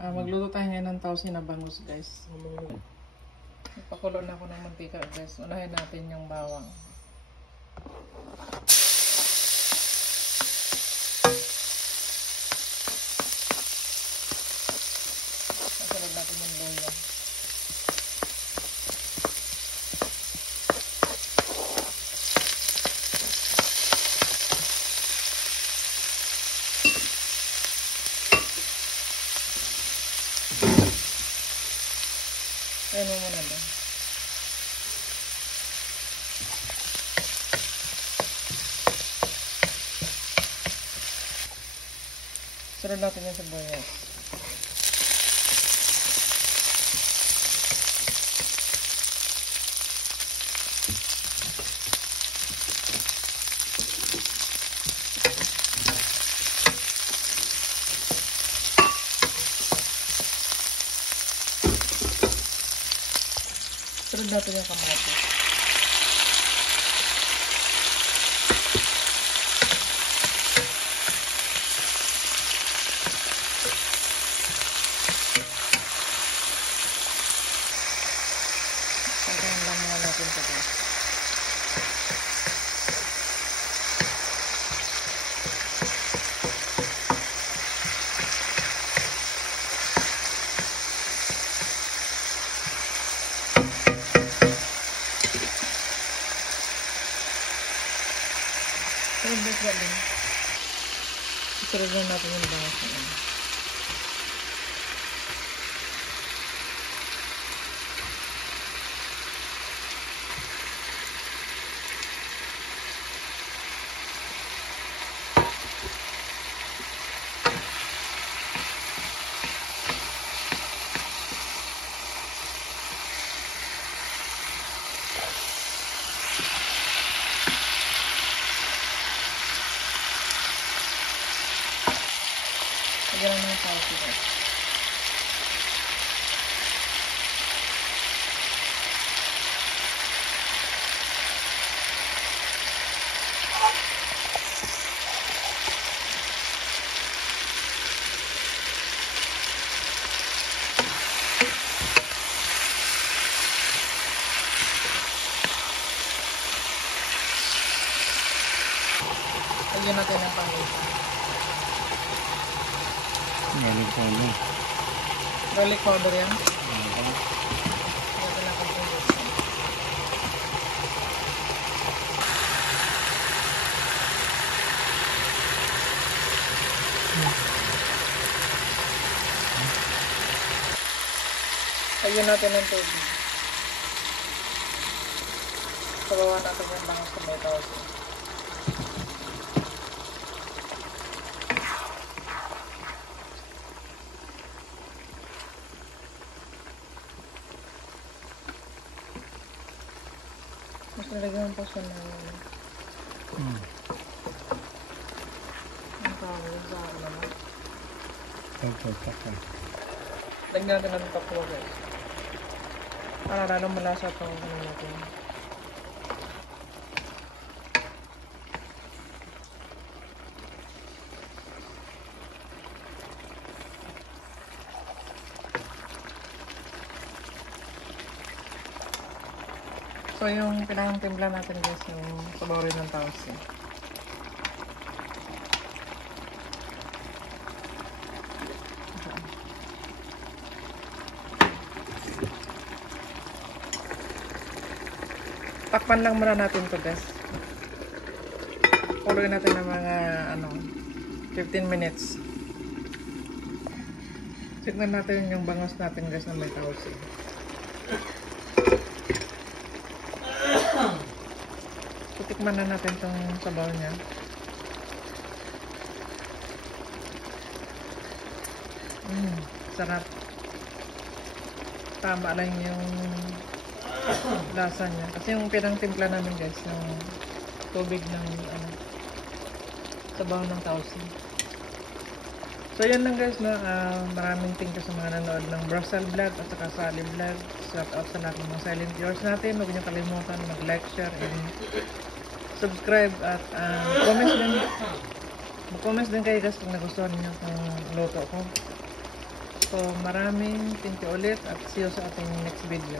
Magluto tayo ngayon ng tausi na bangus, guys. Ipakulo na ako ng mantika, guys. Unahin natin yung bawang. Pasunod natin yung luya. Ayan mo muna doon. Sunod natin yung sibuyas. Sunod natin yung kamatis. Pagkain lang muna natin ito, guys. Sunod lang natin yung bangus na yun. Lagyan lang ng tausi, guys. Lagyan natin ng paminta. Garlic powder. Garlic powder yan. Lagyan natin ng gusto. Lagyan natin ng tubig. Sabawan natin yung bangus sa may tausi. Mas nalagyan po siya ng ang tawag sa ako naman. Lagyan natin ng paklo, guys. Para lalong malasa itong ano natin. So yung pinakang timpla natin, guys, yung sabaw rin ng tausi. Takpan lang muna natin to, guys. Kuluin natin ng mga 15 minutes. Tignan natin yung bangus natin, guys, na may tausi. Tikman na natin itong sabaw niya. Sarap. Tama lang yung lasa niya. Kasi yung pinangtimpla namin, guys, yung tubig ng sabaw ng tausi. So yan lang, guys, no? Maraming thank you sa mga nanood ng Brussels Vlog at saka sa Ali Vlog. Shout out sa lahat ng mga silent viewers natin. Huwag niyo kalimutan mag-like, share, and subscribe at comments din kayo, guys, kung nagustuhan niyo itong luto ko. So, maraming thank you ulit at see you sa ating next video.